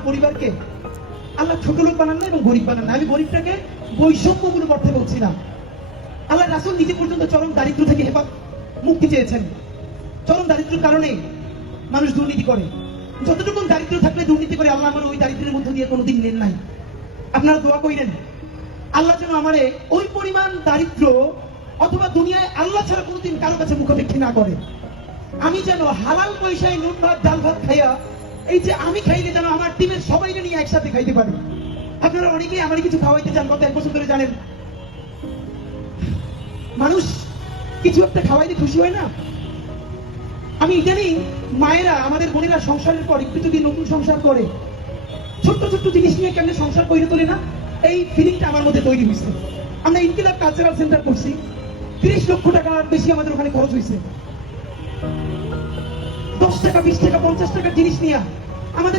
আমার পরিবারকে আল্লাহ ছোট লোক বানান না এবং গরিব বানান না। আমি গরিবটাকে বৈষম্যমূলক অর্থে বলছি না। আল্লাহ রাসূল নিজে পর্যন্ত চরম দারিদ্র থেকে মুক্তি চেয়েছেন। চরম দারিদ্রের কারণে মানুষ দুর্নীতি করে। যতটুকু দারিদ্র থাকলে দুর্নীতি করে, আল্লাহ আমার ওই দারিদ্রের মধ্য দিয়ে কোনোদিন নেন নাই। আপনারা দোয়া করেন আল্লাহ যেন আমারে ওই পরিমাণ দারিদ্র অথবা দুনিয়ায় আল্লাহ ছাড়া কোনোদিন কারো কাছে মুখাপেক্ষী না করে। আমি যেন হালাল পয়সায় নুন ভাত ডাল ভাত খাইয়া, এই যে আমি খাইলে যেন আমার টিমের সবাইকে নিয়ে একসাথে খাইতে পারি। আপনারা অনেকেই আমার কিছু খাওয়াইতে চান, গত 1 বছর ধরে জানেন। মানুষ কিছু একটা খাওয়াইতে খুশি হয় না? আমি ইদানিং মায়েরা, আমাদের বোনেরা সংসারের পর একটু যদি নতুন সংসার করে, ছোট্ট ছোট্ট জিনিস নিয়ে কেমন সংসার করে তোলে না, এই ফিলিংটা আমার মধ্যে তৈরি হয়েছে। আমরা ইনকিলাব কালচারাল সেন্টার করছি, 30 লক্ষ টাকার বেশি আমাদের ওখানে খরচ হয়েছে। 10 টাকা 20 টাকা 50 টাকার জিনিস নিয়ে আমাদের